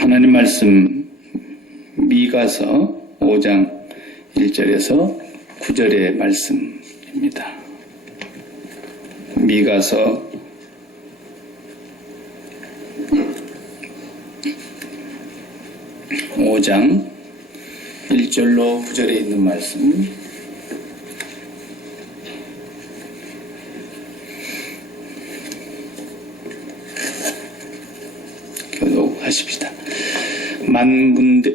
하나님 말씀 미가서 5장 1절에서 9절의 말씀입니다. 미가서 5장 1절로 9절에 있는 말씀 교독하십시다.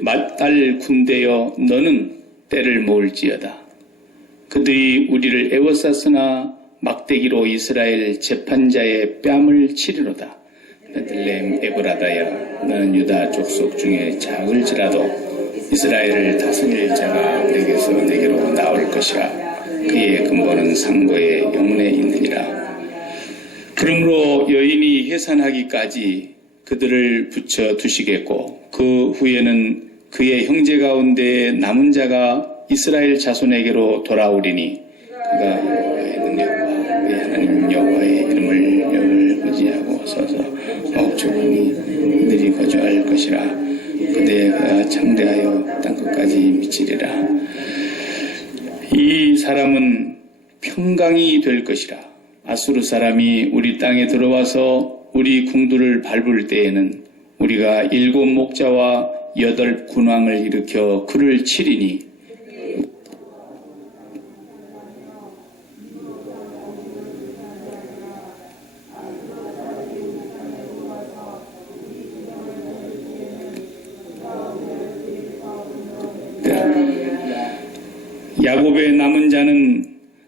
만달 군대여 너는 때를 모을지어다. 그들이 우리를 애워쌌으나 막대기로 이스라엘 재판자의 뺨을 치리로다. 베들레헴 에브라다야 너는 유다 족속 중에 작을지라도 이스라엘을 다스릴 자가 내게로 나올 것이라. 그의 근본은 상고의 영문에 있느니라. 그러므로 여인이 해산하기까지 그들을 붙여 두시겠고 그 후에는 그의 형제 가운데 남은 자가 이스라엘 자손에게로 돌아오리니 그가 여호와의 능력과 그의 하나님 여호와의 이름을 의지하고 서서 목축하니 그들이 거주할 것이라. 그대가 창대하여 땅끝까지 미치리라. 이 사람은 평강이 될 것이라. 아수르 사람이 우리 땅에 들어와서 우리 궁두를 밟을 때에는 우리가 7 목자와 8 군왕을 일으켜 그를 치리니 야곱의 남은 자는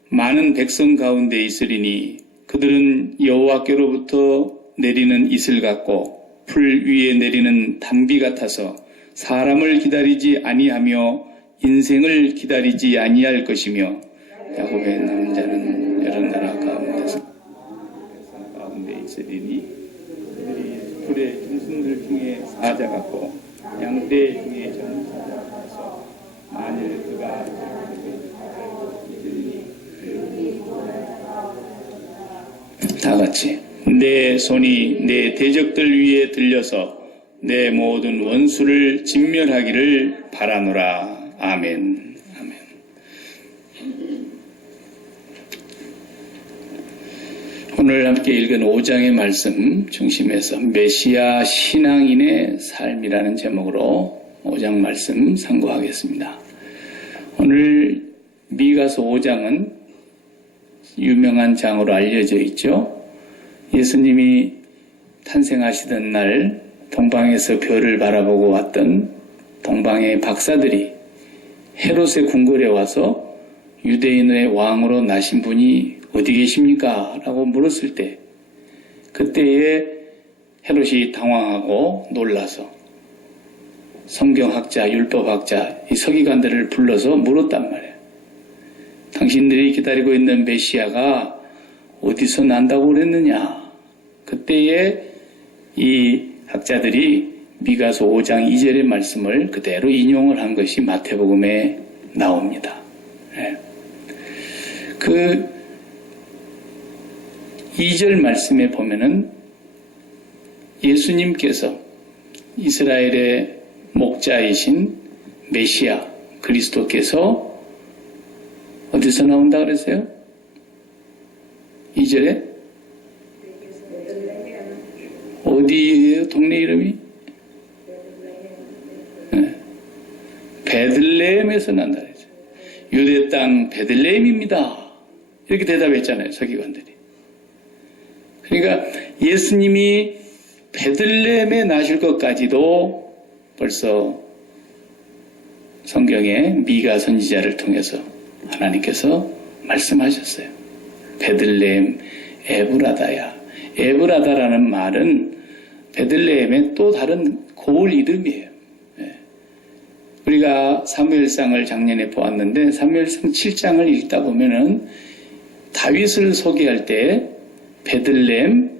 많은 백성 가운데 있으리니 그들은 여호와께로부터 내리는 이슬 같고 풀 위에 내리는 단비 같아서 사람을 기다리지 아니하며 인생을 기다리지 아니할 것이며 야곱의 남은 자는 여러 나라 가운데 있으리니 그들이 풀의 짐승들 중에 사자 같고 양떼 중에 전사자 같아서 만일 그가 다 같이 내 손이 내 대적들 위에 들려서 내 모든 원수를 진멸하기를 바라노라. 아멘. 아멘. 오늘 함께 읽은 5장의 말씀 중심에서 메시아 신앙인의 삶이라는 제목으로 5장 말씀 상고하겠습니다. 오늘 미가서 5장은 유명한 장으로 알려져 있죠. 예수님이 탄생하시던 날 동방에서 별을 바라보고 왔던 동방의 박사들이 헤롯의 궁궐에 와서 유대인의 왕으로 나신 분이 어디 계십니까? 라고 물었을 때 그때에 헤롯이 당황하고 놀라서 성경학자, 율법학자, 이 서기관들을 불러서 물었단 말이에요. 당신들이 기다리고 있는 메시아가 어디서 난다고 그랬느냐? 그때에 이 학자들이 미가서 5장 2절의 말씀을 그대로 인용을 한 것이 마태복음에 나옵니다. 그 2절 말씀에 보면은 예수님께서 이스라엘의 목자이신 메시아 그리스도께서 어디서 나온다 그랬어요? 2절에 어디예요? 동네 이름이? 네. 베들레헴에서 난다 그랬어요. 유대 땅 베들레헴입니다. 이렇게 대답했잖아요. 서기관들이. 그러니까 예수님이 베들레헴에 나실 것까지도 벌써 성경에 미가 선지자를 통해서 하나님께서 말씀하셨어요. 베들레헴 에브라다야. 에브라다라는 말은 베들레헴의 또 다른 고을 이름이에요. 우리가 사무엘상을 작년에 보았는데 사무엘상 7장을 읽다 보면은 다윗을 소개할 때 베들레헴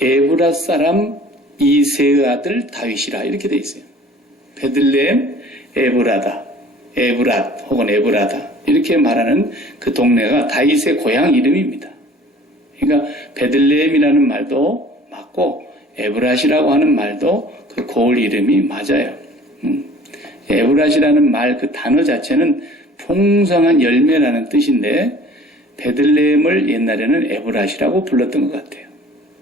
에브라 사람 이새의 아들 다윗이라 이렇게 돼 있어요. 베들레헴 에브라다, 에브랏 혹은 에브라다 이렇게 말하는 그 동네가 다윗의 고향 이름입니다. 그러니까 베들레헴이라는 말도 맞고 에브랏이라고 하는 말도 그 그 고을 이름이 맞아요. 에브라시라는 말 그 단어 자체는 풍성한 열매라는 뜻인데 베들레헴을 옛날에는 에브라시라고 불렀던 것 같아요.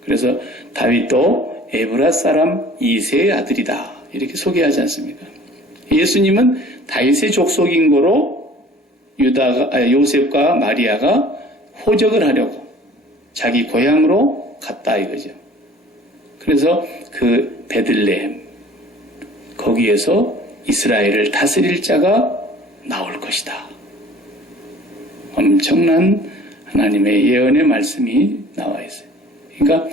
그래서 다윗도 에브라 사람 이새의 아들이다 이렇게 소개하지 않습니까? 예수님은 다윗의 족속인 거로 요셉과 마리아가 호적을 하려고 자기 고향으로 갔다 이거죠. 그래서 그 베들레헴 거기에서 이스라엘을 다스릴 자가 나올 것이다. 엄청난 하나님의 예언의 말씀이 나와 있어요. 그러니까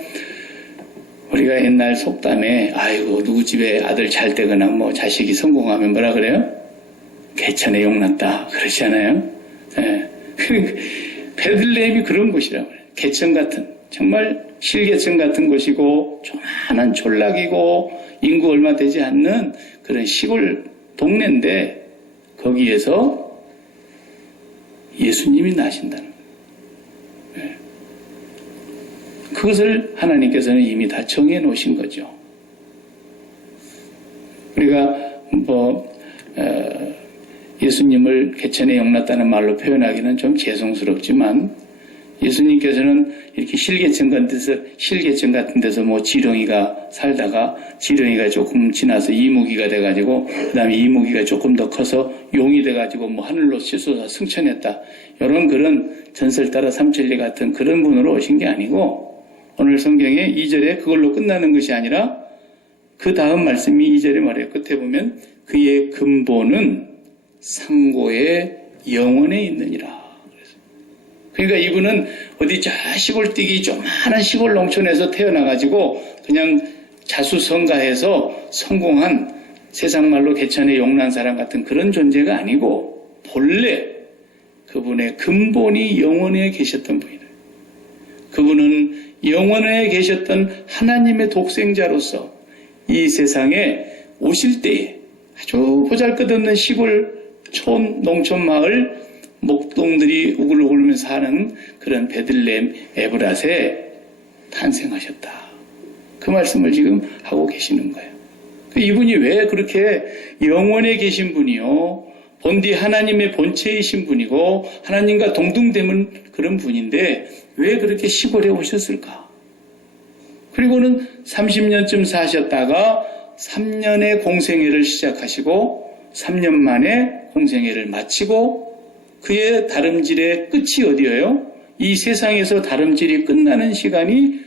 우리가 옛날 속담에 아이고 누구 집에 아들 잘 되거나 뭐 자식이 성공하면 뭐라 그래요? 개천에 용났다 그러시잖아요. 네. 베들레헴이 그런 곳이라고 그래요. 개천 같은 정말 실개천 같은 곳이고 조만한 촌락이고 인구 얼마 되지 않는 그런 시골 동네인데 거기에서 예수님이 나신다는 거예요. 네. 그것을 하나님께서는 이미 다 정해 놓으신 거죠. 우리가 예수님을 개천에 용났다는 말로 표현하기는 좀 죄송스럽지만 예수님께서는 이렇게 실개천 같은 데서 뭐 지렁이가 살다가 지렁이가 조금 지나서 이무기가 돼가지고 그 다음에 이무기가 조금 더 커서 용이 돼가지고 뭐 하늘로 치솟아 승천했다. 이런 그런 전설 따라 삼천리 같은 그런 분으로 오신 게 아니고 오늘 성경에 2절에 그걸로 끝나는 것이 아니라 그 다음 말씀이 2절에 말해요. 끝에 보면 그의 근본은 상고의 영원에 있느니라. 그러니까 이분은 어디 저 시골뛰기 조그마한 시골 농촌에서 태어나가지고 그냥 자수성가해서 성공한 세상 말로 개천에 용난 사람 같은 그런 존재가 아니고 본래 그분의 근본이 영원에 계셨던 분이에요. 그분은 영원에 계셨던 하나님의 독생자로서 이 세상에 오실 때에 아주 보잘것없는 시골 농촌 마을 목동들이 우글우글면서 사는 그런 베들레헴 에브랏에 탄생하셨다. 그 말씀을 지금 하고 계시는 거예요. 이분이 왜 그렇게 영원에 계신 분이요? 본디 하나님의 본체이신 분이고 하나님과 동등되는 그런 분인데 왜 그렇게 시골에 오셨을까? 그리고는 30년쯤 사셨다가 3년의 공생애를 시작하시고 3년 만에 공생애를 마치고 그의 다름질의 끝이 어디예요? 이 세상에서 다름질이 끝나는 시간이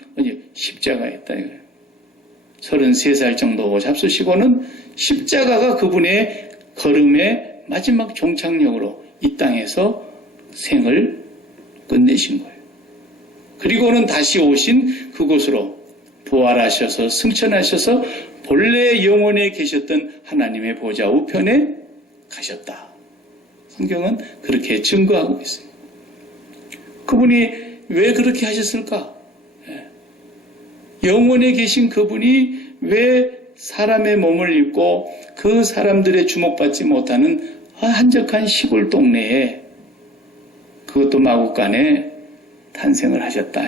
십자가였다 이거예요. 33살 정도 잡수시고는 십자가가 그분의 걸음의 마지막 종착역으로 이 땅에서 생을 끝내신 거예요. 그리고는 다시 오신 그곳으로 부활하셔서 승천하셔서 본래 영원에 계셨던 하나님의 보좌 우편에 가셨다. 성경은 그렇게 증거하고 있어요. 그분이 왜 그렇게 하셨을까? 영원에 계신 그분이 왜 사람의 몸을 입고 그 사람들의 주목받지 못하는 한적한 시골 동네에 그것도 마구간에 탄생을 하셨다.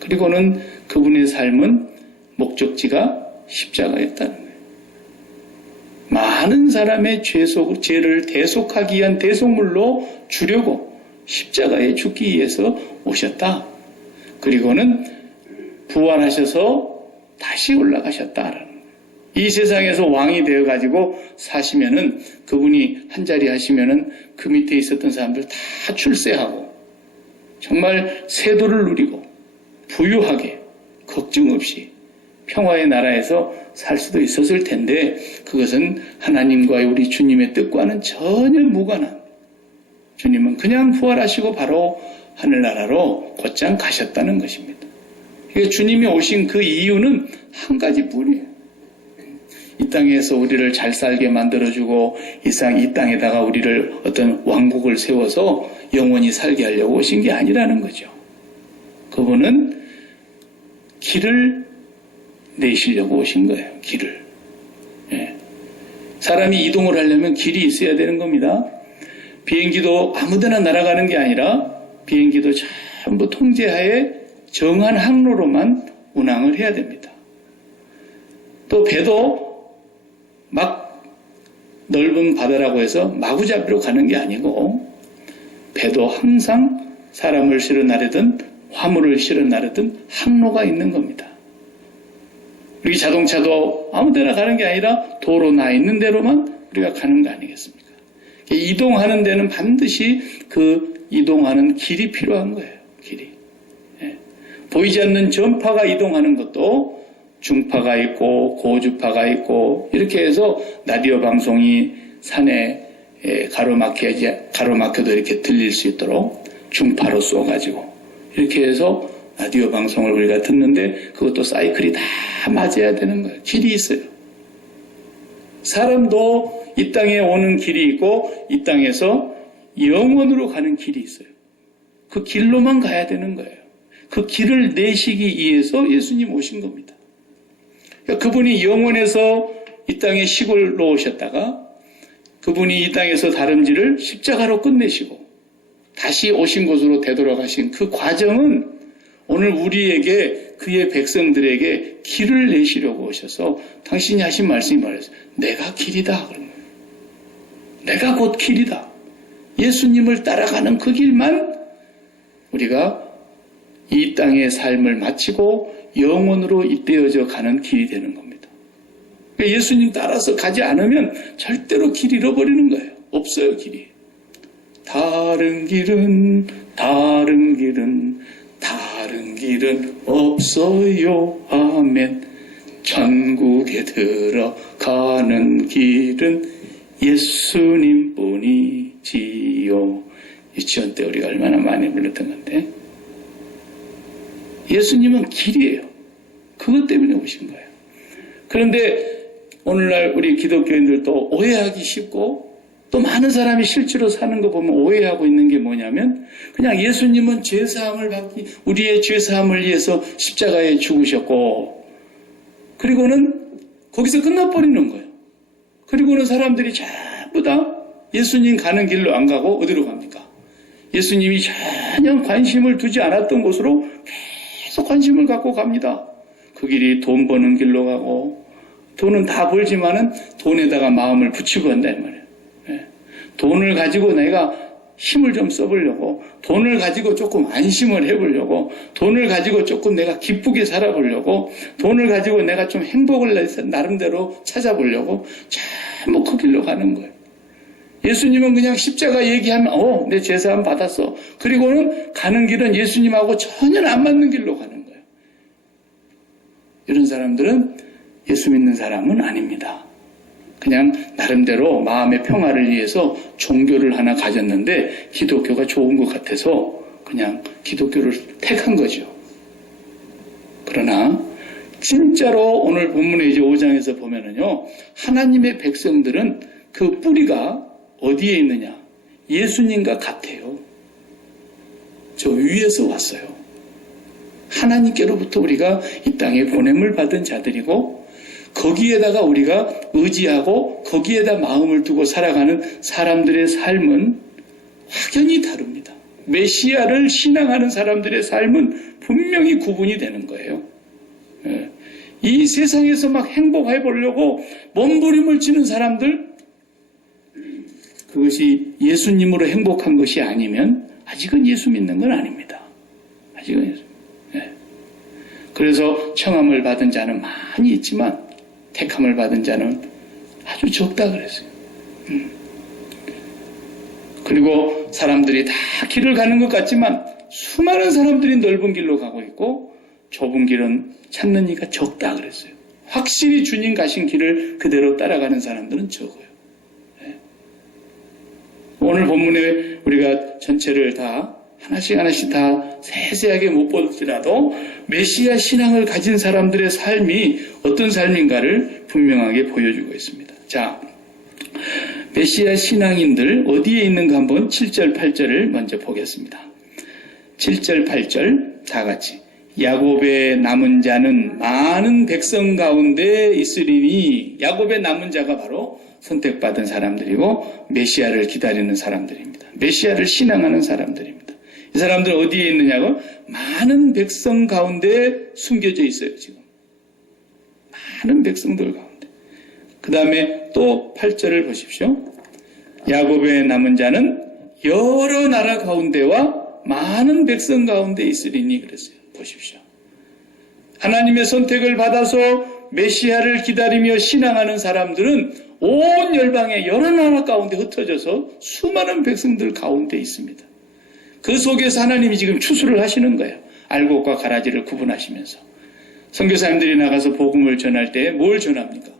그리고는 그분의 삶은 목적지가 십자가였다는 거예요. 많은 사람의 죄를 대속하기 위한 대속물로 주려고 십자가에 죽기 위해서 오셨다. 그리고는 부활하셔서 다시 올라가셨다라는 거예요. 이 세상에서 왕이 되어가지고 사시면은 그분이 한 자리 하시면은 그 밑에 있었던 사람들 다 출세하고 정말 세도를 누리고 부유하게 걱정 없이 평화의 나라에서 살 수도 있었을 텐데 그것은 하나님과 우리 주님의 뜻과는 전혀 무관한 주님은 그냥 부활하시고 바로 하늘나라로 곧장 가셨다는 것입니다. 그러니까 주님이 오신 그 이유는 한 가지뿐이에요. 이 땅에서 우리를 잘 살게 만들어주고 이 땅에다가 우리를 어떤 왕국을 세워서 영원히 살게 하려고 오신 게 아니라는 거죠. 그분은 길을 내시려고 오신 거예요. 길을. 예. 사람이 이동을 하려면 길이 있어야 되는 겁니다. 비행기도 아무데나 날아가는 게 아니라 비행기도 전부 통제하에 정한 항로로만 운항을 해야 됩니다. 또 배도 막 넓은 바다라고 해서 마구잡이로 가는 게 아니고 배도 항상 사람을 실어 나르든 화물을 실어 나르든 항로가 있는 겁니다. 우리 자동차도 아무 데나 가는 게 아니라 도로 나 있는 대로만 우리가 가는 거 아니겠습니까? 이동하는 데는 반드시 그 이동하는 길이 필요한 거예요. 길이. 예. 보이지 않는 전파가 이동하는 것도 중파가 있고 고주파가 있고 이렇게 해서 라디오 방송이 산에 가로막혀도 이렇게 들릴 수 있도록 중파로 쏘가지고 이렇게 해서 라디오 방송을 우리가 듣는데 그것도 사이클이 다 맞아야 되는 거예요. 길이 있어요. 사람도 이 땅에 오는 길이 있고 이 땅에서 영원으로 가는 길이 있어요. 그 길로만 가야 되는 거예요. 그 길을 내시기 위해서 예수님 오신 겁니다. 그러니까 그분이 영원에서 이 땅에 시골로 오셨다가 그분이 이 땅에서 다름질을 십자가로 끝내시고 다시 오신 곳으로 되돌아가신 그 과정은 오늘 우리에게 그의 백성들에게 길을 내시려고 오셔서 당신이 하신 말씀이 말했어요. 내가 길이다. 그런 거예요. 내가 곧 길이다. 예수님을 따라가는 그 길만 우리가 이 땅의 삶을 마치고 영원으로 잇대어져 가는 길이 되는 겁니다. 그러니까 예수님 따라서 가지 않으면 절대로 길 잃어버리는 거예요. 없어요, 길이. 다른 길은 없어요. 아멘. 천국에 들어가는 길은 예수님 뿐이지요. 유치원 때 우리가 얼마나 많이 불렀던 건데 예수님은 길이에요. 그것 때문에 오신 거예요. 그런데 오늘날 우리 기독교인들도 오해하기 쉽고 또 많은 사람이 실제로 사는 거 보면 오해하고 있는 게 뭐냐면 그냥 예수님은 죄사함을 받기 우리의 죄사함을 위해서 십자가에 죽으셨고 그리고는 거기서 끝나버리는 거예요. 그리고는 사람들이 전부 다 예수님 가는 길로 안 가고 어디로 갑니까? 예수님이 전혀 관심을 두지 않았던 곳으로 계속 관심을 갖고 갑니다. 그 길이 돈 버는 길로 가고 돈은 다 벌지만은 돈에다가 마음을 붙이고 한단 말이에요. 돈을 가지고 내가 힘을 좀 써보려고 돈을 가지고 조금 안심을 해보려고 돈을 가지고 조금 내가 기쁘게 살아보려고 돈을 가지고 내가 좀 행복을 나름대로 찾아보려고 전부 그 길로 가는 거예요. 예수님은 그냥 십자가 얘기하면 내 죄사함 받았어. 그리고는 가는 길은 예수님하고 전혀 안 맞는 길로 가는 거예요. 이런 사람들은 예수 믿는 사람은 아닙니다. 그냥 나름대로 마음의 평화를 위해서 종교를 하나 가졌는데 기독교가 좋은 것 같아서 그냥 기독교를 택한 거죠. 그러나 진짜로 오늘 본문의 이제 5장에서 보면은요, 하나님의 백성들은 그 뿌리가 어디에 있느냐? 예수님과 같아요. 저 위에서 왔어요. 하나님께로부터 우리가 이 땅에 보냄을 받은 자들이고 거기에다가 우리가 의지하고 거기에다 마음을 두고 살아가는 사람들의 삶은 확연히 다릅니다. 메시아를 신앙하는 사람들의 삶은 분명히 구분이 되는 거예요. 이 세상에서 막 행복해 보려고 몸부림을 치는 사람들, 그것이 예수님으로 행복한 것이 아니면 아직은 예수 믿는 건 아닙니다. 아직은 예수. 그래서 청함을 받은 자는 많이 있지만 택함을 받은 자는 아주 적다 그랬어요. 그리고 사람들이 다 길을 가는 것 같지만 수많은 사람들이 넓은 길로 가고 있고 좁은 길은 찾는 이가 적다 그랬어요. 확실히 주님 가신 길을 그대로 따라가는 사람들은 적어요. 오늘 본문에 우리가 전체를 다 하나씩 다 세세하게 못 볼지라도 메시아 신앙을 가진 사람들의 삶이 어떤 삶인가를 분명하게 보여주고 있습니다. 자, 메시아 신앙인들 어디에 있는가 한번 7절, 8절을 먼저 보겠습니다. 7절, 8절 다 같이. 야곱의 남은 자는 많은 백성 가운데 있으리니, 야곱의 남은 자가 바로 선택받은 사람들이고 메시아를 기다리는 사람들입니다. 메시아를 신앙하는 사람들입니다. 이 사람들 어디에 있느냐고? 많은 백성 가운데 숨겨져 있어요, 지금. 많은 백성들 가운데. 그 다음에 또 8절을 보십시오. 야곱의 남은 자는 여러 나라 가운데와 많은 백성 가운데 있으리니 그랬어요. 보십시오. 하나님의 선택을 받아서 메시아를 기다리며 신앙하는 사람들은 온 열방의 여러 나라 가운데 흩어져서 수많은 백성들 가운데 있습니다. 그 속에서 하나님이 지금 추수를 하시는 거예요. 알곡과 가라지를 구분하시면서. 선교사님들이 나가서 복음을 전할 때 뭘 전합니까?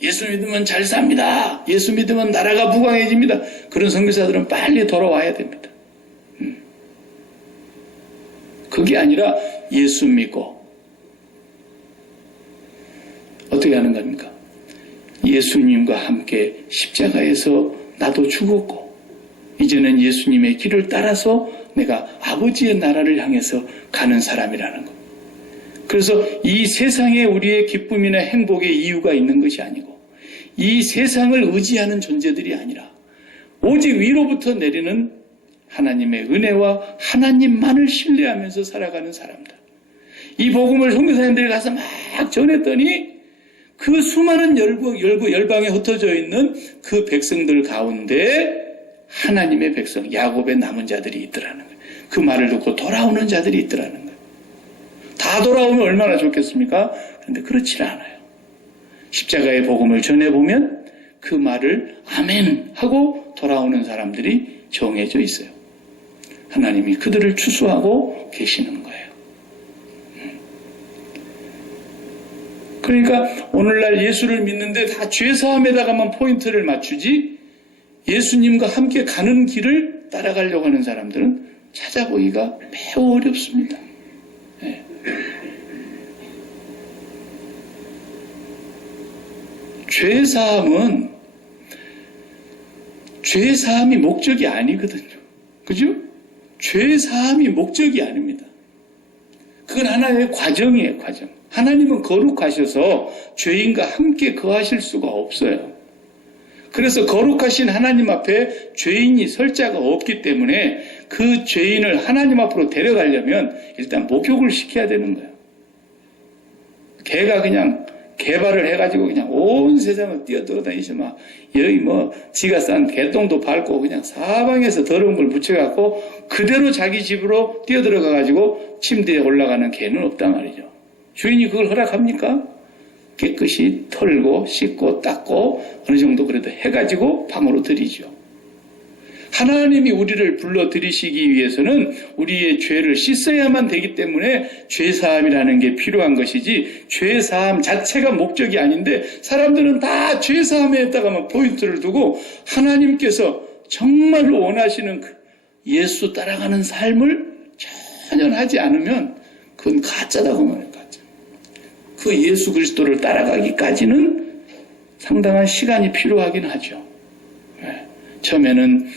예수 믿으면 잘 삽니다. 예수 믿으면 나라가 부강해집니다. 그런 선교사들은 빨리 돌아와야 됩니다. 그게 아니라 예수 믿고 어떻게 하는 겁니까? 예수님과 함께 십자가에서 나도 죽었고 이제는 예수님의 길을 따라서 내가 아버지의 나라를 향해서 가는 사람이라는 것. 그래서 이 세상에 우리의 기쁨이나 행복의 이유가 있는 것이 아니고 이 세상을 의지하는 존재들이 아니라 오직 위로부터 내리는 하나님의 은혜와 하나님만을 신뢰하면서 살아가는 사람들. 이 복음을 선교사님들이 가서 막 전했더니 그 수많은 열방에 흩어져 있는 그 백성들 가운데 하나님의 백성, 야곱의 남은 자들이 있더라는 거예요. 그 말을 듣고 돌아오는 자들이 있더라는 거예요. 다 돌아오면 얼마나 좋겠습니까? 그런데 그렇지 않아요. 십자가의 복음을 전해보면 그 말을 아멘 하고 돌아오는 사람들이 정해져 있어요. 하나님이 그들을 추수하고 계시는 거예요. 그러니까 오늘날 예수를 믿는데 다 죄사함에다가만 포인트를 맞추지 예수님과 함께 가는 길을 따라가려고 하는 사람들은 찾아보기가 매우 어렵습니다. 네. 죄사함이 목적이 아니거든요. 그죠? 죄사함이 목적이 아닙니다. 그건 하나의 과정이에요, 과정. 하나님은 거룩하셔서 죄인과 함께 거하실 수가 없어요. 그래서 거룩하신 하나님 앞에 죄인이 설 자가 없기 때문에 그 죄인을 하나님 앞으로 데려가려면 일단 목욕을 시켜야 되는 거예요. 걔가 그냥 개발을 해가지고 그냥 온 세상을 뛰어돌아다니지 마. 여기 지가 싼 개똥도 밟고 그냥 사방에서 더러운 걸 묻혀갖고 그대로 자기 집으로 뛰어들어가가지고 침대에 올라가는 개는 없단 말이죠. 주인이 그걸 허락합니까? 깨끗이 털고 씻고 닦고 어느 정도 그래도 해가지고 방으로 들이죠. 하나님이 우리를 불러들이시기 위해서는 우리의 죄를 씻어야만 되기 때문에 죄사함이라는 게 필요한 것이지 죄사함 자체가 목적이 아닌데 사람들은 다 죄사함에다가만 포인트를 두고 하나님께서 정말로 원하시는 그 예수 따라가는 삶을 전혀 하지 않으면 그건 가짜다고 말해요. 가짜. 그 예수 그리스도를 따라가기까지는 상당한 시간이 필요하긴 하죠. 처음에는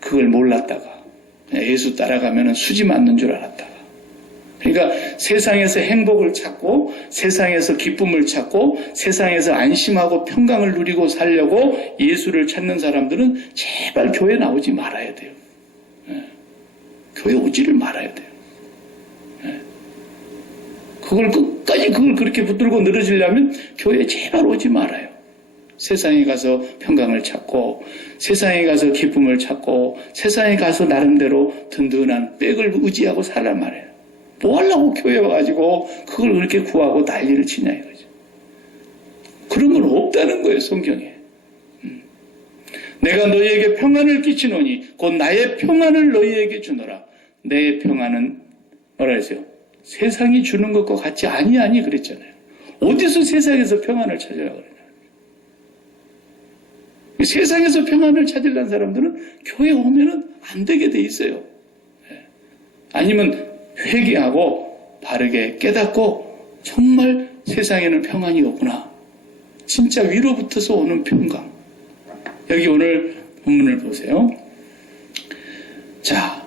그걸 몰랐다가 예수 따라가면 수지 맞는 줄 알았다가 그러니까 세상에서 행복을 찾고 세상에서 기쁨을 찾고 세상에서 안심하고 평강을 누리고 살려고 예수를 찾는 사람들은 제발 교회 나오지 말아야 돼요. 교회 오지를 말아야 돼요. 끝까지 그걸 그렇게 붙들고 늘어지려면 교회에 제발 오지 말아요. 세상에 가서 평강을 찾고 세상에 가서 기쁨을 찾고 세상에 가서 나름대로 든든한 백을 의지하고 살란 말이에요. 뭐 하려고 교회 와가지고 그걸 그렇게 구하고 난리를 치냐 이거죠. 그런 건 없다는 거예요, 성경에. 내가 너희에게 평안을 끼치노니 곧 나의 평안을 너희에게 주노라. 내 평안은 뭐라 했어요? 세상이 주는 것과 같이 아니하니 그랬잖아요. 어디서 세상에서 평안을 찾으려고 그래요? 세상에서 평안을 찾으려는 사람들은 교회 오면은 안 되게 돼 있어요. 아니면 회개하고 바르게 깨닫고 정말 세상에는 평안이 없구나. 진짜 위로부터서 오는 평강. 여기 오늘 본문을 보세요. 자,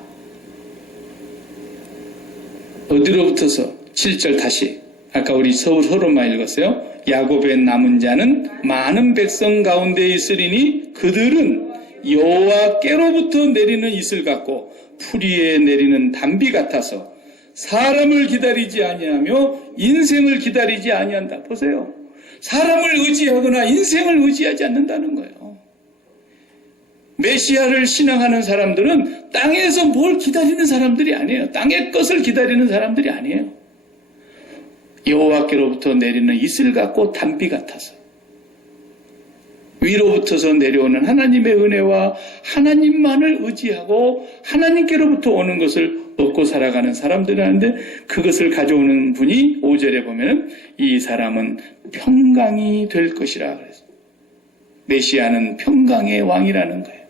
어디로부터서 7절 다시 아까 우리 서론만 읽었어요. 야곱의 남은 자는 많은 백성 가운데 있으리니 그들은 여호와께로부터 내리는 이슬 같고 풀이에 내리는 단비 같아서 사람을 기다리지 아니하며 인생을 기다리지 아니한다. 보세요. 사람을 의지하거나 인생을 의지하지 않는다는 거예요. 메시아를 신앙하는 사람들은 땅에서 뭘 기다리는 사람들이 아니에요. 땅의 것을 기다리는 사람들이 아니에요. 여호와께로부터 내리는 이슬 같고 단비 같아서 위로부터서 내려오는 하나님의 은혜와 하나님만을 의지하고 하나님께로부터 오는 것을 얻고 살아가는 사람들이라는데, 그것을 가져오는 분이 5절에 보면 이 사람은 평강이 될 것이라 그랬어요. 메시아는 평강의 왕이라는 거예요.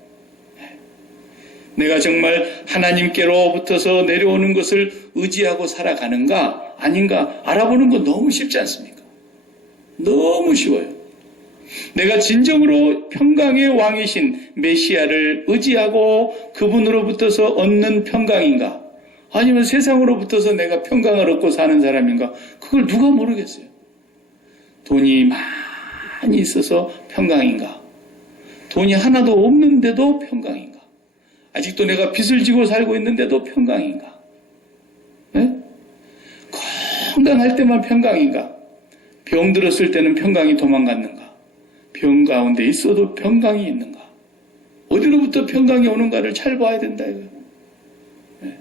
내가 정말 하나님께로부터서 내려오는 것을 의지하고 살아가는가 아닌가 알아보는 건 너무 쉽지 않습니까? 너무 쉬워요. 내가 진정으로 평강의 왕이신 메시아를 의지하고 그분으로부터서 얻는 평강인가, 아니면 세상으로부터서 내가 평강을 얻고 사는 사람인가, 그걸 누가 모르겠어요. 돈이 많이 있어서 평강인가, 돈이 하나도 없는데도 평강인가, 아직도 내가 빚을 지고 살고 있는데도 평강인가, 네? 건강할 때만 평강인가, 병 들었을 때는 평강이 도망갔는가, 병 가운데 있어도 평강이 있는가, 어디로부터 평강이 오는가를 잘 봐야 된다 이거예요. 네.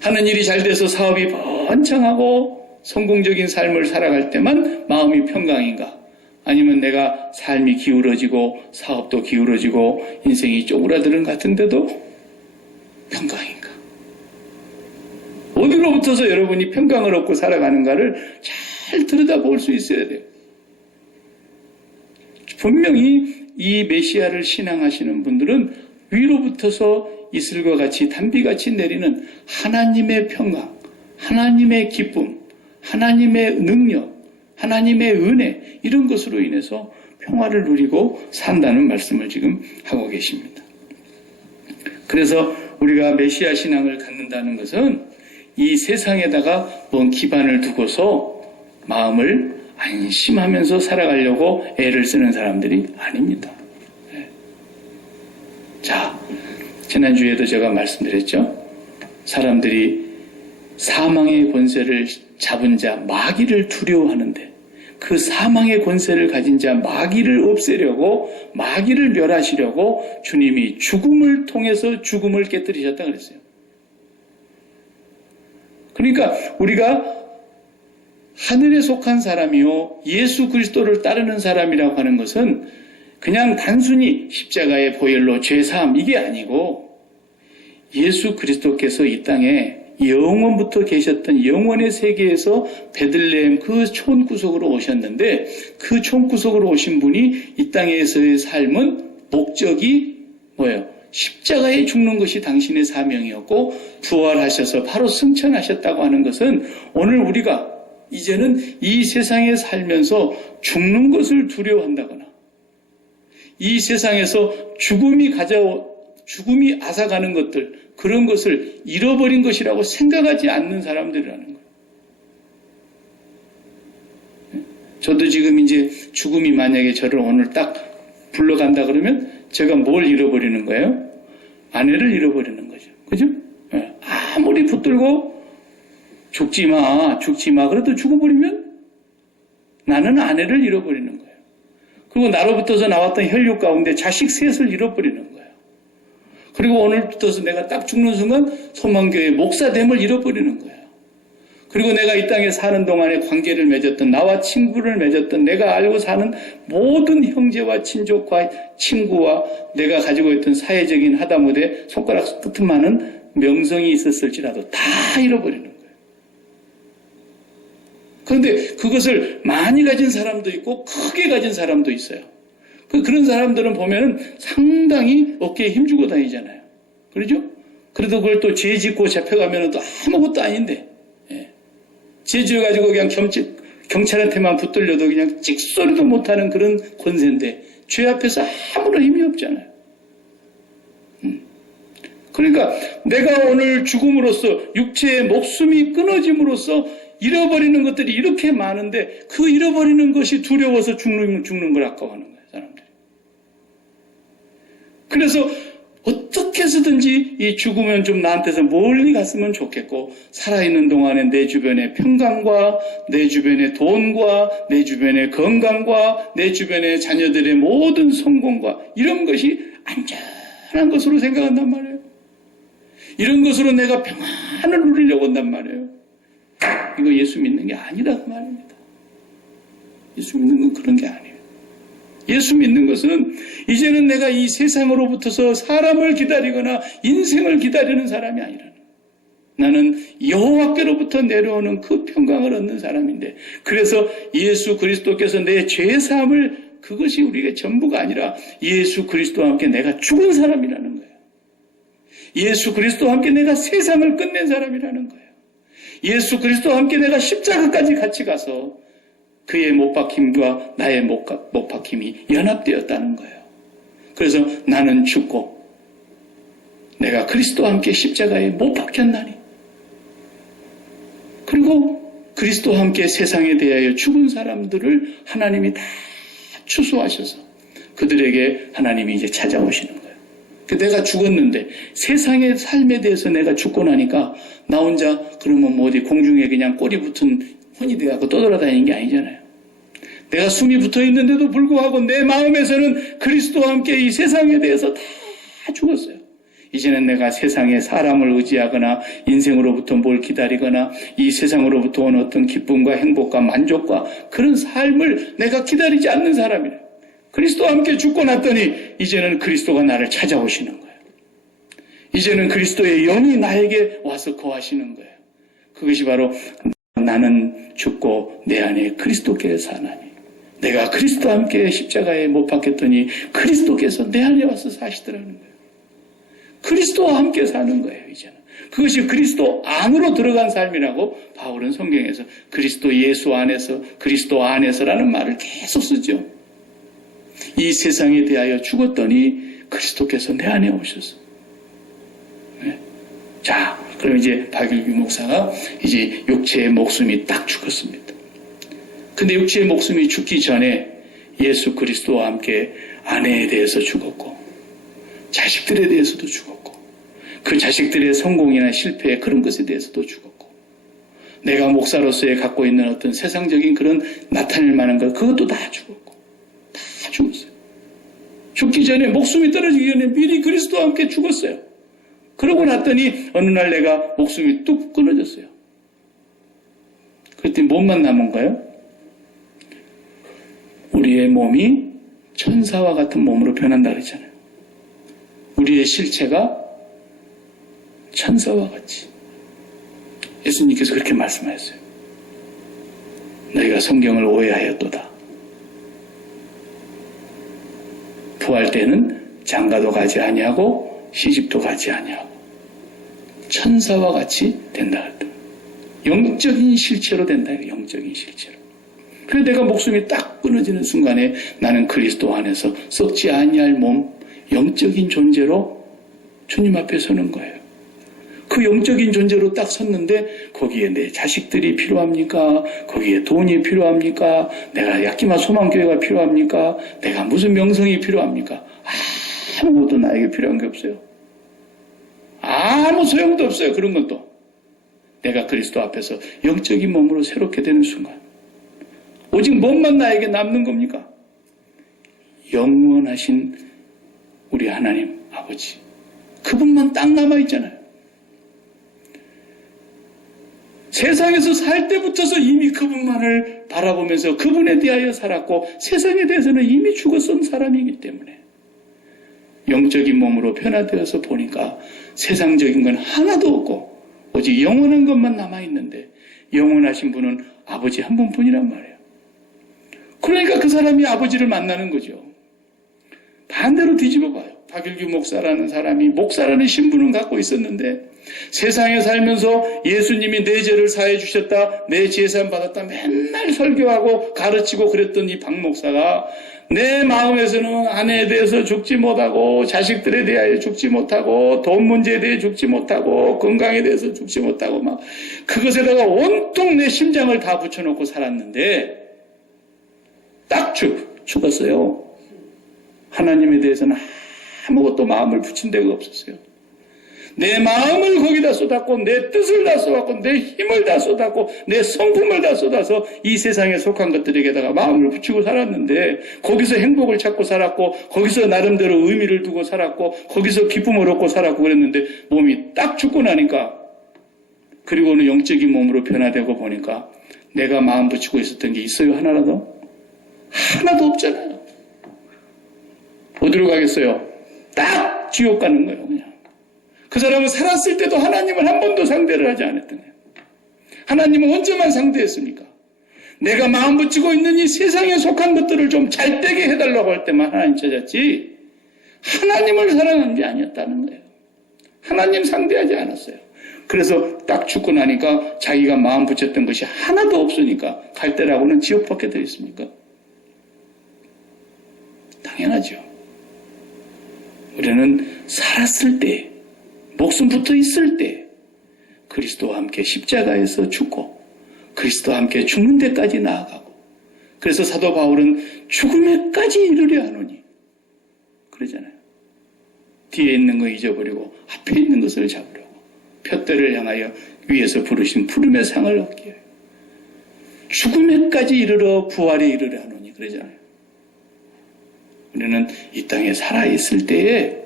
하는 일이 잘 돼서 사업이 번창하고 성공적인 삶을 살아갈 때만 마음이 평강인가, 아니면 내가 삶이 기울어지고 사업도 기울어지고 인생이 쪼그라드는 것 같은데도 평강인가? 어디로부터서 여러분이 평강을 얻고 살아가는가를 잘 들여다볼 수 있어야 돼요. 분명히 이 메시아를 신앙하시는 분들은 위로부터서 이슬과 같이 단비같이 내리는 하나님의 평강, 하나님의 기쁨, 하나님의 능력, 하나님의 은혜, 이런 것으로 인해서 평화를 누리고 산다는 말씀을 지금 하고 계십니다. 그래서 우리가 메시아 신앙을 갖는다는 것은 이 세상에다가 뭔 기반을 두고서 마음을 안심하면서 살아가려고 애를 쓰는 사람들이 아닙니다. 자, 지난주에도 제가 말씀드렸죠. 사람들이 사망의 권세를 잡은 자 마귀를 두려워하는데, 그 사망의 권세를 가진 자 마귀를 없애려고, 마귀를 멸하시려고 주님이 죽음을 통해서 죽음을 깨뜨리셨다 그랬어요. 그러니까 우리가 하늘에 속한 사람이요 예수 그리스도를 따르는 사람이라고 하는 것은 그냥 단순히 십자가의 보혈로 죄사함, 이게 아니고 예수 그리스도께서 이 땅에 영원부터 계셨던 영원의 세계에서 베들레헴 그 촌구석으로 오셨는데, 그 촌구석으로 오신 분이 이 땅에서의 삶은 목적이 뭐예요? 십자가에 죽는 것이 당신의 사명이었고, 부활하셔서 바로 승천하셨다고 하는 것은 오늘 우리가 이제는 이 세상에 살면서 죽는 것을 두려워한다거나, 이 세상에서 죽음이 앗아가는 것들, 그런 것을 잃어버린 것이라고 생각하지 않는 사람들이라는 거예요. 저도 지금 이제 죽음이 만약에 저를 오늘 딱 불러간다 그러면 제가 뭘 잃어버리는 거예요? 아내를 잃어버리는 거죠. 그죠? 아무리 붙들고 죽지 마. 그래도 죽어버리면 나는 아내를 잃어버리는 거예요. 그리고 나로부터서 나왔던 혈육 가운데 자식 셋을 잃어버리는 거예요. 그리고 오늘부터서 내가 딱 죽는 순간 소망교회 목사됨을 잃어버리는 거예요. 그리고 내가 이 땅에 사는 동안에 관계를 맺었던, 나와 친구를 맺었던, 내가 알고 사는 모든 형제와 친족과 친구와 내가 가지고 있던 사회적인 하다못해 손가락 끝만한 명성이 있었을지라도 다 잃어버리는 거예요. 그런데 그것을 많이 가진 사람도 있고 크게 가진 사람도 있어요. 그런 사람들은 보면은 상당히 어깨에 힘주고 다니잖아요. 그러죠? 그래도 그걸 또 죄 짓고 잡혀가면은 또 아무것도 아닌데, 죄 지어가지고 그냥 경찰한테만 붙들려도 그냥 찍소리도 못하는 그런 권세인데, 죄 앞에서 아무런 힘이 없잖아요. 그러니까 내가 오늘 죽음으로써 육체의 목숨이 끊어짐으로써 잃어버리는 것들이 이렇게 많은데, 그 잃어버리는 것이 두려워서 죽는 걸 아까워하는 거예요, 사람들이. 그래서 어떻게 해서든지 이 죽으면 좀 나한테서 멀리 갔으면 좋겠고, 살아있는 동안에 내 주변의 평강과 내 주변의 돈과 내 주변의 건강과 내 주변의 자녀들의 모든 성공과 이런 것이 안전한 것으로 생각한단 말이에요. 이런 것으로 내가 평안을 누리려고 한단 말이에요. 이거 예수 믿는 게 아니라 그 말입니다. 예수 믿는 건 그런 게 아니에요. 예수 믿는 것은 이제는 내가 이 세상으로부터서 사람을 기다리거나 인생을 기다리는 사람이 아니라는 거예요. 나는 여호와께로부터 내려오는 그 평강을 얻는 사람인데, 그래서 예수 그리스도께서 내 죄사함을, 그것이 우리의 전부가 아니라 예수 그리스도와 함께 내가 죽은 사람이라는 거예요. 예수 그리스도와 함께 내가 세상을 끝낸 사람이라는 거예요. 예수 그리스도와 함께 내가 십자가까지 같이 가서 그의 못 박힘과 나의 못 박힘이 연합되었다는 거예요. 그래서 나는 죽고 내가 그리스도와 함께 십자가에 못 박혔나니, 그리고 그리스도와 함께 세상에 대하여 죽은 사람들을 하나님이 다 추수하셔서 그들에게 하나님이 이제 찾아오시는 거예요. 내가 죽었는데 세상의 삶에 대해서 내가 죽고 나니까 나 혼자 그러면 뭐 어디 공중에 그냥 꼬리 붙은 혼이 돼갖고 떠돌아다니는 게 아니잖아요. 내가 숨이 붙어 있는데도 불구하고 내 마음에서는 그리스도와 함께 이 세상에 대해서 다 죽었어요. 이제는 내가 세상에 사람을 의지하거나 인생으로부터 뭘 기다리거나 이 세상으로부터 온 어떤 기쁨과 행복과 만족과 그런 삶을 내가 기다리지 않는 사람이래요. 그리스도와 함께 죽고 났더니 이제는 그리스도가 나를 찾아오시는 거예요. 이제는 그리스도의 영이 나에게 와서 거하시는 거예요. 그것이 바로 나는 죽고 내 안에 그리스도께서 사나니, 내가 그리스도와 함께 십자가에 못 박혔더니 그리스도께서 내 안에 와서 사시더라는 거예요. 그리스도와 함께 사는 거예요. 이제는 그것이 그리스도 안으로 들어간 삶이라고 바울은 성경에서 그리스도 예수 안에서, 그리스도 안에서라는 말을 계속 쓰죠. 이 세상에 대하여 죽었더니 그리스도께서 내 안에 오셔서. 네. 자, 그럼 이제 박일규 목사가 이제 육체의 목숨이 딱 죽었습니다. 근데 육체의 목숨이 죽기 전에 예수 그리스도와 함께 아내에 대해서 죽었고, 자식들에 대해서도 죽었고, 그 자식들의 성공이나 실패 그런 것에 대해서도 죽었고, 내가 목사로서의 갖고 있는 어떤 세상적인 그런 나타낼 만한 것, 그것도 다 죽었고, 다 죽었어요. 죽기 전에, 목숨이 떨어지기 전에 미리 그리스도와 함께 죽었어요. 그러고 났더니 어느 날 내가 목숨이 뚝 끊어졌어요. 그랬더니 몸만 남은가요? 우리의 몸이 천사와 같은 몸으로 변한다 그랬잖아요. 우리의 실체가 천사와 같이. 예수님께서 그렇게 말씀하셨어요. 너희가 성경을 오해하였도다. 부활 때는 장가도 가지 아니하고 시집도 가지 아니하고 천사와 같이 된다 그랬다. 영적인 실체로 된다. 영적인 실체로. 그래서 내가 목숨이 딱 끊어지는 순간에 나는 그리스도 안에서 썩지 아니할 몸, 영적인 존재로 주님 앞에 서는 거예요. 그 영적인 존재로 딱 섰는데 거기에 내 자식들이 필요합니까? 거기에 돈이 필요합니까? 내가 약기만 소망교회가 필요합니까? 내가 무슨 명성이 필요합니까? 아무것도 나에게 필요한 게 없어요. 아무 소용도 없어요. 그런 것도. 내가 그리스도 앞에서 영적인 몸으로 새롭게 되는 순간 오직 몸만 나에게 남는 겁니까? 영원하신 우리 하나님 아버지, 그분만 딱 남아있잖아요. 세상에서 살 때부터서 이미 그분만을 바라보면서 그분에 대하여 살았고 세상에 대해서는 이미 죽어선 사람이기 때문에 영적인 몸으로 변화되어서 보니까 세상적인 건 하나도 없고 오직 영원한 것만 남아있는데 영원하신 분은 아버지 한 분뿐이란 말이에요. 그러니까 그 사람이 아버지를 만나는 거죠. 반대로 뒤집어 봐요. 박일규 목사라는 사람이 목사라는 신분은 갖고 있었는데 세상에 살면서 예수님이 내 죄를 사해 주셨다, 내 제사함 받았다 맨날 설교하고 가르치고 그랬던 이 박 목사가 내 마음에서는 아내에 대해서 죽지 못하고 자식들에 대하여 죽지 못하고 돈 문제에 대해 죽지 못하고 건강에 대해서 죽지 못하고 막 그것에다가 온통 내 심장을 다 붙여놓고 살았는데 딱 죽었어요. 하나님에 대해서는 아무것도 마음을 붙인 데가 없었어요. 내 마음을 거기다 쏟았고 내 뜻을 다 쏟았고 내 힘을 다 쏟았고 내 성품을 다 쏟아서 이 세상에 속한 것들에게다가 마음을 붙이고 살았는데 거기서 행복을 찾고 살았고 거기서 나름대로 의미를 두고 살았고 거기서 기쁨을 얻고 살았고 그랬는데 몸이 딱 죽고 나니까 그리고는 영적인 몸으로 변화되고 보니까 내가 마음 붙이고 있었던 게 있어요? 하나라도? 하나도 없잖아요. 어디로 가겠어요? 딱 지옥 가는 거예요. 그냥. 그 사람은 살았을 때도 하나님을 한 번도 상대를 하지 않았던 거예요. 하나님은 언제만 상대했습니까? 내가 마음 붙이고 있는 이 세상에 속한 것들을 좀 잘되게 해달라고 할 때만 하나님 찾았지 하나님을 사랑한 게 아니었다는 거예요. 하나님 상대하지 않았어요. 그래서 딱 죽고 나니까 자기가 마음 붙였던 것이 하나도 없으니까 갈 때라고는 지옥밖에 더 있습니까? 당연하죠. 우리는 살았을 때 목숨 붙어 있을 때 그리스도와 함께 십자가에서 죽고 그리스도와 함께 죽는 데까지 나아가고 그래서 사도 바울은 죽음에까지 이르려 하노니 그러잖아요. 뒤에 있는 거 잊어버리고 앞에 있는 것을 잡으려고 푯대를 향하여 위에서 부르신 푸름의 상을 얻기 위해 죽음에까지 이르러 부활에 이르려 하노니 그러잖아요. 우리는 이 땅에 살아있을 때에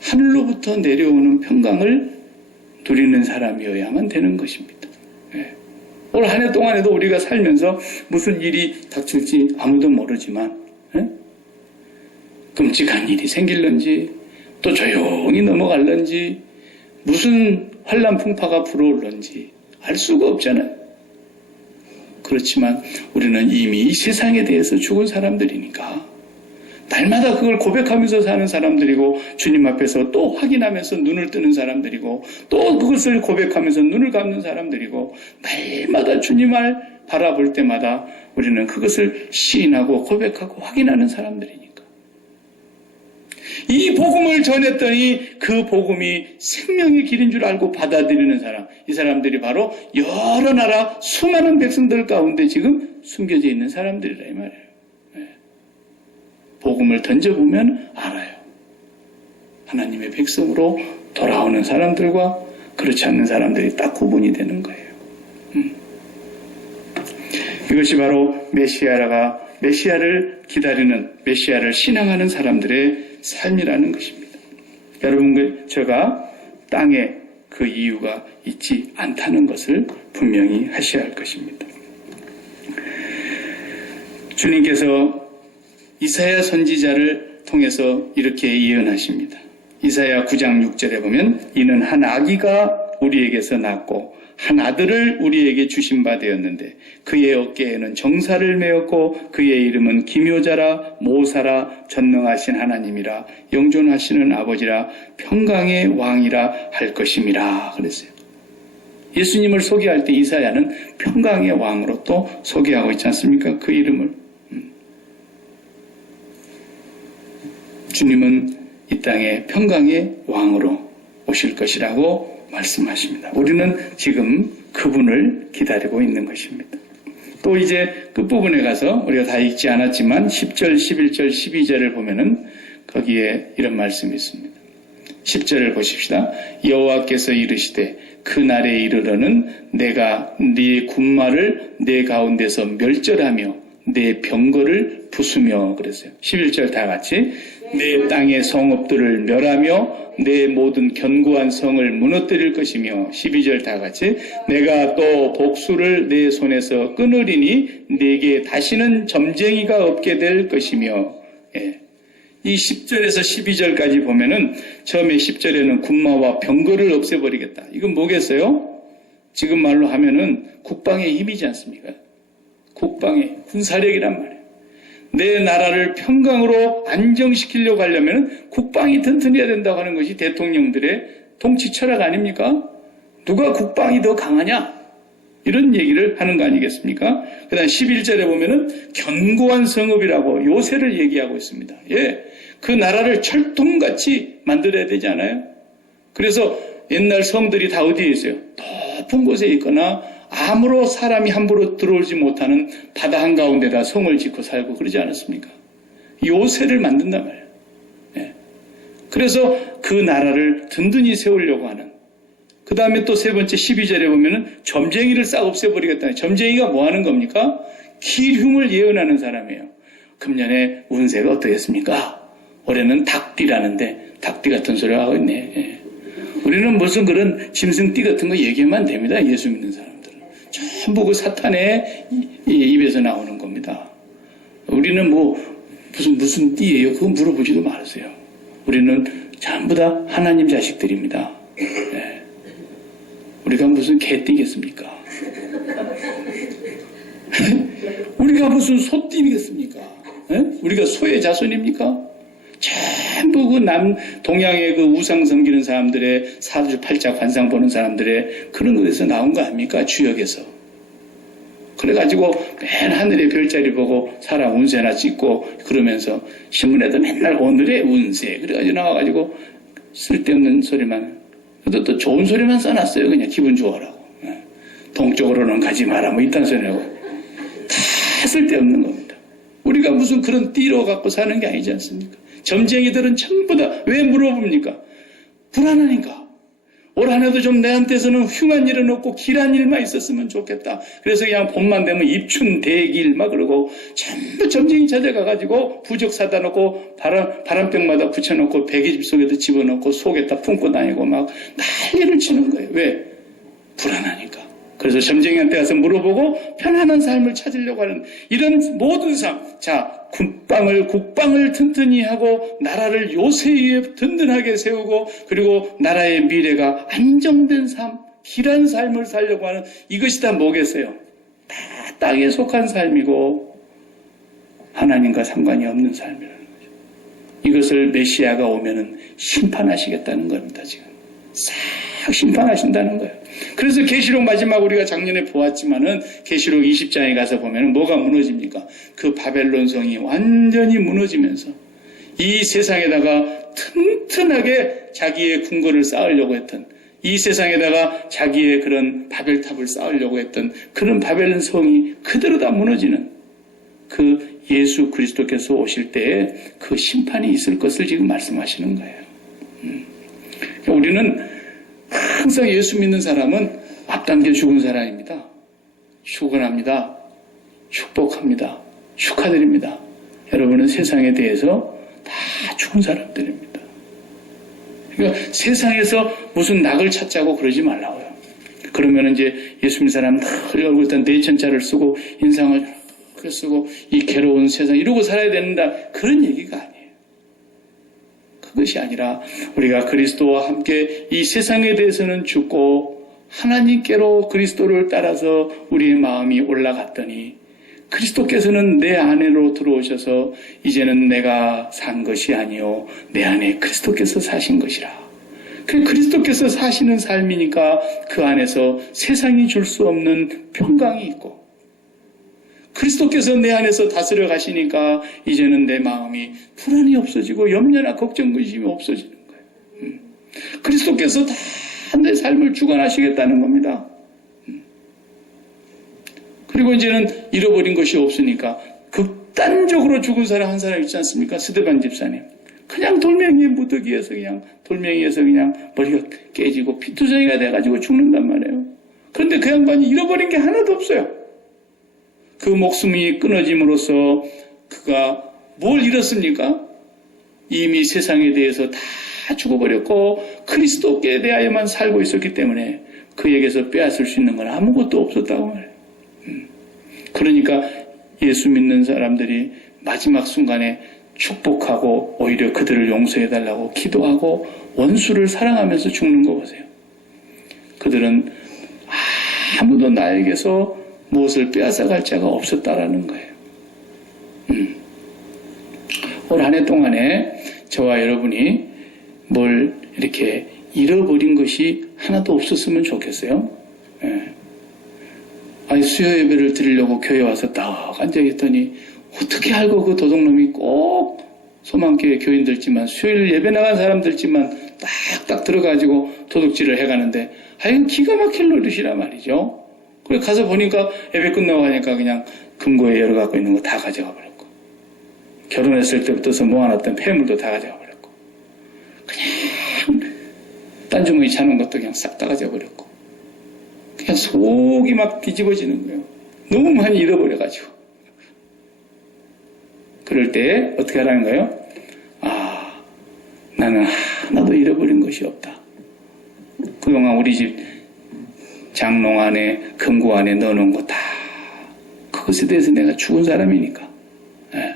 하늘로부터 내려오는 평강을 누리는 사람이어야만 되는 것입니다. 네. 올 한 해 동안에도 우리가 살면서 무슨 일이 닥칠지 아무도 모르지만 네? 끔찍한 일이 생길런지 또 조용히 넘어갈런지 무슨 환란 풍파가 불어올런지 알 수가 없잖아요. 그렇지만 우리는 이미 이 세상에 대해서 죽은 사람들이니까 날마다 그걸 고백하면서 사는 사람들이고 주님 앞에서 또 확인하면서 눈을 뜨는 사람들이고 또 그것을 고백하면서 눈을 감는 사람들이고 날마다 주님을 바라볼 때마다 우리는 그것을 시인하고 고백하고 확인하는 사람들이니까 이 복음을 전했더니 그 복음이 생명의 길인 줄 알고 받아들이는 사람 이 사람들이 바로 여러 나라 수많은 백성들 가운데 지금 숨겨져 있는 사람들이라 이 말이에요. 복음을 던져보면 알아요. 하나님의 백성으로 돌아오는 사람들과 그렇지 않는 사람들이 딱 구분이 되는 거예요. 이것이 바로 메시아를 기다리는 메시아를 신앙하는 사람들의 삶이라는 것입니다. 여러분 제가 땅에 그 이유가 있지 않다는 것을 분명히 하셔야 할 것입니다. 주님께서 이사야 선지자를 통해서 이렇게 예언하십니다. 이사야 9장 6절에 보면 이는 한 아기가 우리에게서 낳고 한 아들을 우리에게 주신 바 되었는데 그의 어깨에는 정사를 메었고 그의 이름은 기묘자라 모사라 전능하신 하나님이라 영존하시는 아버지라 평강의 왕이라 할 것임이라 그랬어요. 예수님을 소개할 때 이사야는 평강의 왕으로 또 소개하고 있지 않습니까? 그 이름을. 주님은 이 땅에 평강의 왕으로 오실 것이라고 말씀하십니다. 우리는 지금 그분을 기다리고 있는 것입니다. 또 이제 끝부분에 가서 우리가 다 읽지 않았지만 10절, 11절, 12절을 보면은 거기에 이런 말씀이 있습니다. 10절을 보십시다. 여호와께서 이르시되 그날에 이르러는 내가 네 군마를 내 가운데서 멸절하며 내 병거를 부수며 그랬어요. 11절 다 같이 내 땅의 성읍들을 멸하며 내 모든 견고한 성을 무너뜨릴 것이며 12절 다 같이 내가 또 복수를 내 손에서 끊으리니 내게 다시는 점쟁이가 없게 될 것이며 예. 이 10절에서 12절까지 보면은 처음에 10절에는 군마와 병거를 없애버리겠다. 이건 뭐겠어요? 지금 말로 하면은 국방의 힘이지 않습니까? 국방의 군사력이란 말이에요. 내 나라를 평강으로 안정시키려고 하려면 국방이 튼튼해야 된다고 하는 것이 대통령들의 통치 철학 아닙니까? 누가 국방이 더 강하냐? 이런 얘기를 하는 거 아니겠습니까? 그 다음 11절에 보면은 견고한 성읍이라고 요새를 얘기하고 있습니다. 예. 그 나라를 철통같이 만들어야 되지 않아요? 그래서 옛날 성들이 다 어디에 있어요? 높은 곳에 있거나 아무로 사람이 함부로 들어오지 못하는 바다 한가운데다 성을 짓고 살고 그러지 않았습니까? 요새를 만든단 말이에요. 예. 그래서 그 나라를 든든히 세우려고 하는. 그 다음에 또 세 번째 12절에 보면은 점쟁이를 싹 없애버리겠다는. 점쟁이가 뭐 하는 겁니까? 기흉을 예언하는 사람이에요. 금년에 운세가 어떻겠습니까? 올해는 닭띠라는데 닭띠 같은 소리 하고 있네. 예. 우리는 무슨 그런 짐승띠 같은 거 얘기하면 안 됩니다. 예수 믿는 사람들은. 전부 그 사탄의 입에서 나오는 겁니다. 우리는 뭐 무슨 띠예요? 그거 물어보지도 말으세요. 우리는 전부 다 하나님 자식들입니다. 예. 우리가 무슨 개띠겠습니까? 우리가 무슨 소띠겠습니까? 예? 우리가 소의 자손입니까? 전부 그 동양의 그 우상 섬기는 사람들의 사주팔자 관상 보는 사람들의 그런 것에서 나온 거 아닙니까? 주역에서. 그래가지고 맨 하늘의 별자리 보고 사람 운세나 찍고 그러면서 신문에도 맨날 오늘의 운세 그래가지고 나와가지고 쓸데없는 소리만 또 좋은 소리만 써놨어요. 그냥 기분 좋아라고. 동쪽으로는 가지 마라 뭐 이딴 소리라고. 다 쓸데없는 겁니다. 우리가 무슨 그런 띠로 갖고 사는 게 아니지 않습니까? 점쟁이들은 전부 다 왜 물어봅니까? 불안하니까. 올 한 해도 좀 내한테서는 흉한 일은 없고 길한 일만 있었으면 좋겠다. 그래서 그냥 봄만 되면 입춘 대길 막 그러고 전부 점쟁이 찾아가가지고 부적 사다 놓고 바람병마다 붙여놓고 베개집 속에다 집어넣고 속에다 품고 다니고 막 난리를 치는 거예요. 왜? 불안하니까. 그래서 점쟁이한테 가서 물어보고 편안한 삶을 찾으려고 하는 이런 모든 삶. 자, 국방을 튼튼히 하고 나라를 요새 위에 든든하게 세우고 그리고 나라의 미래가 안정된 삶, 길한 삶을 살려고 하는 이것이 다 뭐겠어요? 다 땅에 속한 삶이고 하나님과 상관이 없는 삶이라는 거죠. 이것을 메시아가 오면은 심판하시겠다는 겁니다. 지금 싹 심판하신다는 거예요. 그래서 계시록 마지막 우리가 작년에 보았지만은 계시록 20장에 가서 보면은 뭐가 무너집니까? 그 바벨론 성이 완전히 무너지면서 이 세상에다가 튼튼하게 자기의 궁궐을 쌓으려고 했던 이 세상에다가 자기의 그런 바벨탑을 쌓으려고 했던 그런 바벨론 성이 그대로 다 무너지는 그 예수 그리스도께서 오실 때에 그 심판이 있을 것을 지금 말씀하시는 거예요. 우리는 항상 예수 믿는 사람은 앞당겨 죽은 사람입니다. 축원합니다. 축복합니다. 축하드립니다. 여러분은 세상에 대해서 다 죽은 사람들입니다. 그러니까 세상에서 무슨 낙을 찾자고 그러지 말라고요. 그러면 이제 예수 믿는 사람은 다 얼굴 내천자를 쓰고 인상을 이렇게 쓰고 이 괴로운 세상 이러고 살아야 된다. 그런 얘기가 아니에요. 그것이 아니라 우리가 그리스도와 함께 이 세상에 대해서는 죽고 하나님께로 그리스도를 따라서 우리의 마음이 올라갔더니 그리스도께서는 내 안으로 들어오셔서 이제는 내가 산 것이 아니요 내 안에 그리스도께서 사신 것이라. 그리스도께서 사시는 삶이니까 그 안에서 세상이 줄 수 없는 평강이 있고 그리스도께서 내 안에서 다스려 가시니까 이제는 내 마음이 불안이 없어지고 염려나 걱정 근심이 없어지는 거예요. 그리스도께서 다 내 삶을 주관하시겠다는 겁니다. 그리고 이제는 잃어버린 것이 없으니까 극단적으로 죽은 사람 한 사람 있지 않습니까? 스데반 집사님. 그냥 돌멩이의 무더기에서 그냥 머리가 깨지고 피투성이가 돼가지고 죽는단 말이에요. 그런데 그 양반이 잃어버린 게 하나도 없어요. 그 목숨이 끊어짐으로써 그가 뭘 잃었습니까? 이미 세상에 대해서 다 죽어버렸고 그리스도께 대하여만 살고 있었기 때문에 그에게서 빼앗을 수 있는 건 아무것도 없었다고 말해요. 그러니까 예수 믿는 사람들이 마지막 순간에 축복하고 오히려 그들을 용서해달라고 기도하고 원수를 사랑하면서 죽는 거 보세요. 그들은 아무도 나에게서 무엇을 빼앗아갈 자가 없었다라는 거예요. 올 한 해 동안에 저와 여러분이 뭘 이렇게 잃어버린 것이 하나도 없었으면 좋겠어요. 예. 아니 수요 예배를 드리려고 교회 와서 딱 앉아있더니 어떻게 알고 그 도둑놈이 꼭 소망교회 교인들지만 수요일 예배 나간 사람들지만 딱딱 들어가지고 도둑질을 해가는데 아유 기가 막힐 노릇이란 말이죠. 그래 가서 보니까 예배 끝나고 하니까 그냥 금고에 열어갖고 있는 거 다 가져가 버렸고 결혼했을 때부터 모아놨던 폐물도 다 가져가 버렸고 딴 주머니 차는 것도 그냥 싹 다 가져버렸고, 그냥 속이 막 뒤집어지는 거예요. 너무 많이 잃어버려가지고. 그럴 때 어떻게 하라는 거예요? 아, 나는 하나도 잃어버린 것이 없다. 그동안 우리 집 장롱 안에, 금고 안에 넣어놓은 거 다 그것에 대해서 내가 죽은 사람이니까. 예.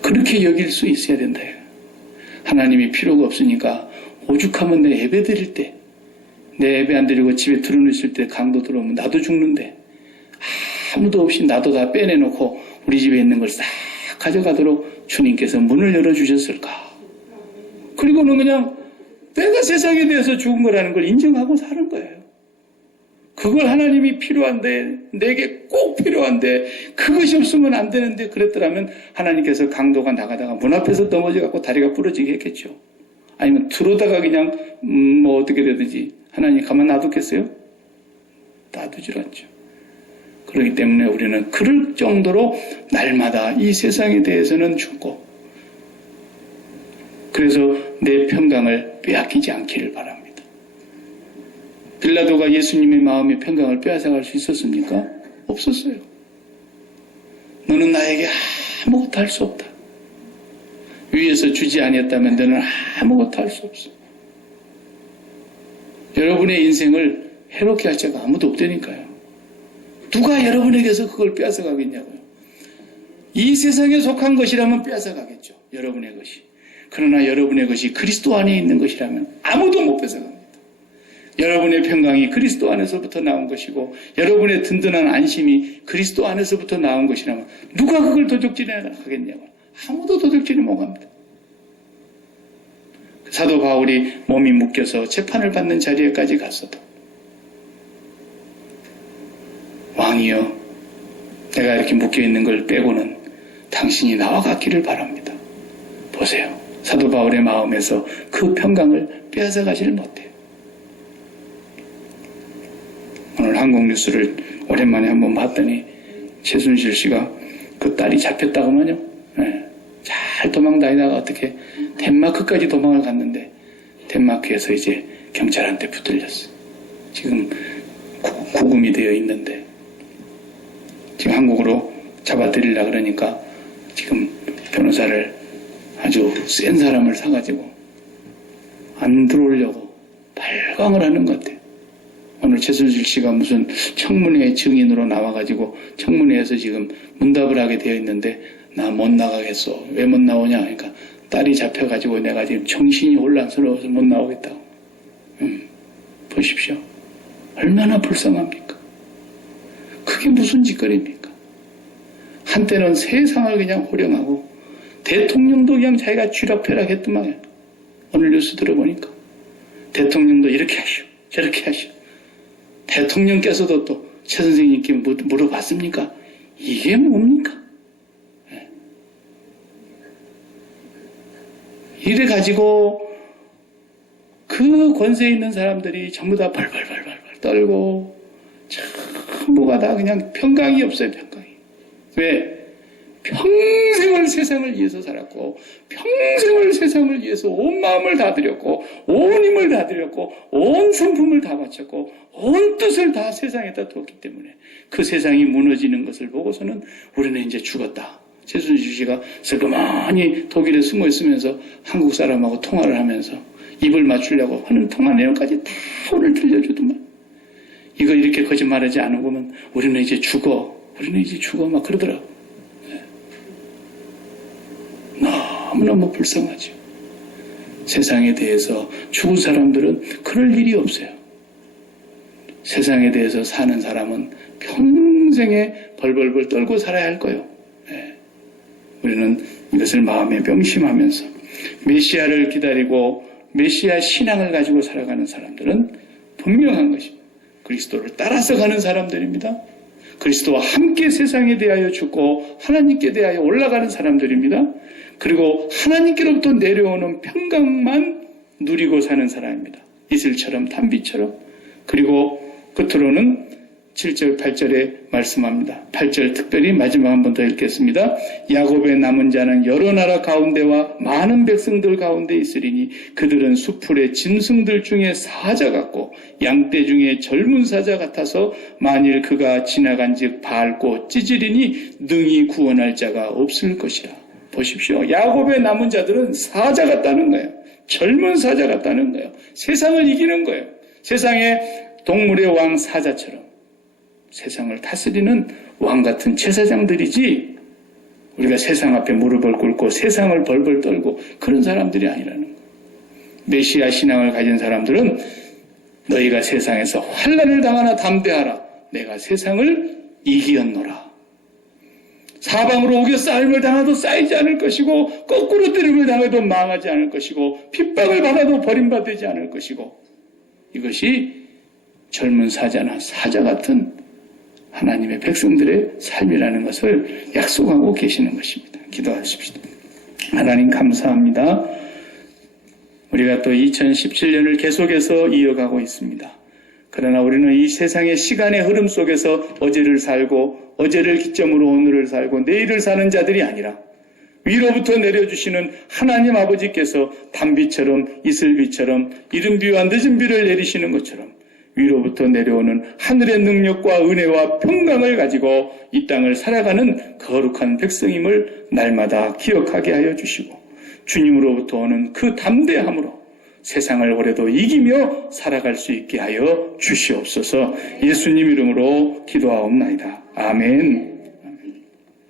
그렇게 여길 수 있어야 된다. 하나님이 필요가 없으니까 오죽하면 내 예배 드릴 때, 내 예배 안 드리고 집에 들어놓았을 때 강도 들어오면 나도 죽는데 아무도 없이 나도 다 빼내놓고 우리 집에 있는 걸 싹 가져가도록 주님께서 문을 열어주셨을까. 그리고는 그냥 내가 세상에 대해서 죽은 거라는 걸 인정하고 사는 거예요. 그걸 하나님이 필요한데, 내게 꼭 필요한데, 그것이 없으면 안 되는데 그랬더라면 하나님께서 강도가 나가다가 문 앞에서 넘어져갖고 다리가 부러지게 했겠죠. 아니면 들어오다가 그냥 뭐 어떻게 되든지 하나님 가만 놔두겠어요? 놔두질 않죠. 그렇기 때문에 우리는 그럴 정도로 날마다 이 세상에 대해서는 죽고, 그래서 내 평강을 빼앗기지 않기를 바랍니다. 빌라도가 예수님의 마음의 평강을 빼앗아갈 수 있었습니까? 없었어요. 너는 나에게 아무것도 할 수 없다. 위에서 주지 아니었다면 너는 아무것도 할 수 없어. 여러분의 인생을 해롭게 할 자가 아무도 없다니까요. 누가 여러분에게서 그걸 빼앗아가겠냐고요. 이 세상에 속한 것이라면 빼앗아가겠죠. 여러분의 것이. 그러나 여러분의 것이 그리스도 안에 있는 것이라면 아무도 못 뺏어갑니다. 여러분의 평강이 그리스도 안에서부터 나온 것이고, 여러분의 든든한 안심이 그리스도 안에서부터 나온 것이라면 누가 그걸 도적질해 하겠냐고. 아무도 도적질을 못합니다. 사도 바울이 몸이 묶여서 재판을 받는 자리에까지 갔어도 왕이여, 내가 이렇게 묶여있는 걸 빼고는 당신이 나와 같기를 바랍니다. 보세요. 사도 바울의 마음에서 그 평강을 빼앗아 가지를 못해요. 오늘 한국 뉴스를 오랜만에 한번 봤더니 최순실 씨가 그 딸이 잡혔다고만요. 네. 잘 도망 다니다가 어떻게 덴마크까지 도망을 갔는데 덴마크에서 이제 경찰한테 붙들렸어요. 지금 구금이 되어 있는데 지금 한국으로 잡아들이려고 그러니까 지금 변호사를 아주 센 사람을 사가지고 안 들어오려고 발광을 하는 것 같아요. 오늘 최순실 씨가 무슨 청문회 증인으로 나와가지고 청문회에서 지금 문답을 하게 되어 있는데 나 못 나가겠어. 왜 못 나오냐? 그러니까 딸이 잡혀가지고 내가 지금 정신이 혼란스러워서 못 나오겠다고. 보십시오. 얼마나 불쌍합니까? 그게 무슨 짓거리입니까? 한때는 세상을 그냥 호령하고 대통령도 그냥 자기가 쥐락펴락 했더만 오늘 뉴스 들어보니까 대통령도 이렇게 하시오 저렇게 하시오. 대통령께서도 또 최 선생님께 물어봤습니까? 이게 뭡니까? 네. 이래 가지고 그 권세에 있는 사람들이 전부 다 벌벌벌벌 떨고 전부가 다 그냥 평강이 없어요. 평강이. 왜? 평생을 세상을 위해서 살았고 평생을 세상을 위해서 온 마음을 다 드렸고 온 힘을 다 드렸고 온 성품을 다 바쳤고 온 뜻을 다 세상에다 두었기 때문에 그 세상이 무너지는 것을 보고서는 우리는 이제 죽었다. 최순실 씨가 슬그머니 독일에 숨어 있으면서 한국 사람하고 통화를 하면서 입을 맞추려고 하는 통화 내용까지 다 오늘 들려주더만. 이거 이렇게 거짓말하지 않으면 우리는 이제 죽어. 우리는 이제 죽어. 막 그러더라고. 너무너무 불쌍하죠. 세상에 대해서 죽은 사람들은 그럴 일이 없어요. 세상에 대해서 사는 사람은 평생에 벌벌벌 떨고 살아야 할 거예요. 네. 우리는 이것을 마음에 명심하면서 메시아를 기다리고 메시아 신앙을 가지고 살아가는 사람들은 분명한 것입니다. 그리스도를 따라서 가는 사람들입니다. 그리스도와 함께 세상에 대하여 죽고 하나님께 대하여 올라가는 사람들입니다. 그리고 하나님께로부터 내려오는 평강만 누리고 사는 사람입니다. 이슬처럼 단비처럼. 그리고 끝으로는 7절, 8절에 말씀합니다. 8절 특별히 마지막 한 번 더 읽겠습니다. 야곱의 남은 자는 여러 나라 가운데와 많은 백성들 가운데 있으리니 그들은 수풀의 짐승들 중에 사자 같고 양떼 중에 젊은 사자 같아서 만일 그가 지나간즉 밟고 찢으리니 능히 구원할 자가 없을 것이라. 보십시오. 야곱의 남은 자들은 사자 같다는 거예요. 젊은 사자 같다는 거예요. 세상을 이기는 거예요. 세상의 동물의 왕 사자처럼 세상을 다스리는 왕 같은 제사장들이지 우리가 세상 앞에 무릎을 꿇고 세상을 벌벌 떨고 그런 사람들이 아니라는 거예요. 메시아 신앙을 가진 사람들은 너희가 세상에서 환난을 당하나 담대하라. 내가 세상을 이기었노라. 사방으로 오겨 싸움을 당해도 쌓이지 않을 것이고 거꾸로 때림을 당해도 망하지 않을 것이고 핍박을 받아도 버림받지 않을 것이고 이것이 젊은 사자나 사자 같은 하나님의 백성들의 삶이라는 것을 약속하고 계시는 것입니다. 기도하십시다. 하나님 감사합니다. 우리가 또 2017년을 계속해서 이어가고 있습니다. 그러나 우리는 이 세상의 시간의 흐름 속에서 어제를 살고 어제를 기점으로 오늘을 살고 내일을 사는 자들이 아니라 위로부터 내려주시는 하나님 아버지께서 단비처럼 이슬비처럼 이른 비와 늦은 비를 내리시는 것처럼 위로부터 내려오는 하늘의 능력과 은혜와 평강을 가지고 이 땅을 살아가는 거룩한 백성임을 날마다 기억하게 하여 주시고 주님으로부터 오는 그 담대함으로 세상을 올해도 이기며 살아갈 수 있게 하여 주시옵소서. 예수님 이름으로 기도하옵나이다. 아멘.